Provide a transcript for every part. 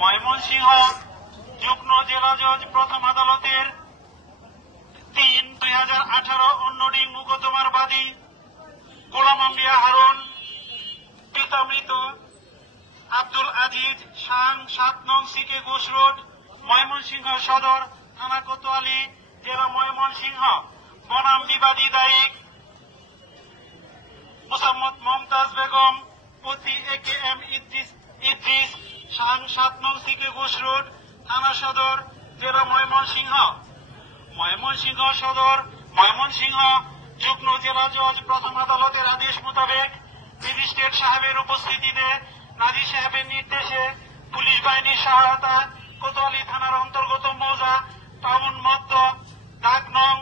ময়মনসিংহ যুগ্ম জেলা জজ প্রথম আদালতের ৩/২০১৮ অন্যডিং মোকদ্দমার বাদী গোলাম আম্বিয়া হারুন পিতা মৃত আব্দুল আজিজ শান ৭ নং সিকে ঘোষ রোড ময়মনসিংহ সদর থানা কোতোয়ালী জেলা ময়মনসিংহ বনাম বিবাদী দায়িক মোসাম্মদ মমতাজ বেগম পতি AKM ইদ্রিস শান ৭ নং সিকে ঘোষ রোড থানা সদর জেলা ময়মনসিংহ ময়মনসিংহ সদর ময়মনসিংহ যুগ্ম জেলা জজ প্রথম আদালতের আদেশ মোতাবেক ম্যাজিস্ট্রেট সাহেবের উপস্থিতিতে নাজির সাহেবের নির্দেশে পুলিশ বাহিনীর সহায়তা কোতোয়ালী থানার অন্তর্গত মৌজা টাউন মধ্য ডাক নং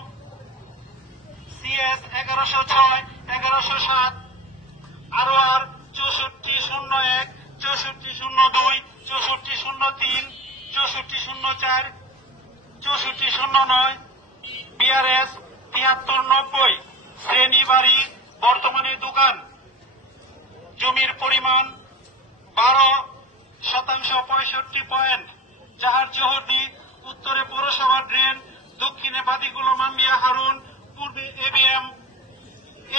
CS 1106 1107 ROR 6401 6402 6403 6404 6409 BRS 7390 শ্রেণী বাড়ি বর্তমানে দোকান জমির পরিমাণ 12% 65 জাহার জোহরদি উত্তরে পৌরসভা ড্রেন দক্ষিণে বাদী গোলাম আম্বিয়া হারুন পূর্বে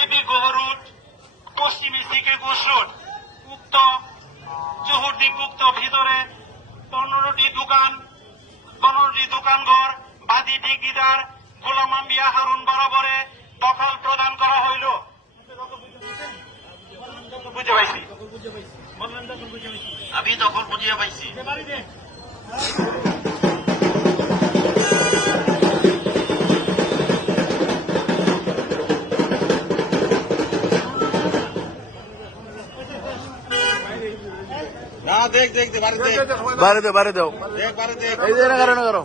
এবি গোহ রোড পশ্চিমে সিকে ঘোষ রোড উক্ত জোহরদি উক্ত ভিতরে 15টি দোকানঘর বাদী ডিগ্রিদার গোলাম আম্বিয়া হারুন বরাবরে দখল প্রদান করা হইল। বুঝে পাইছি আমি দখল বুঝিয়া পাইছি। না দেখ দেখ বাড়ি দাও এই যে না করো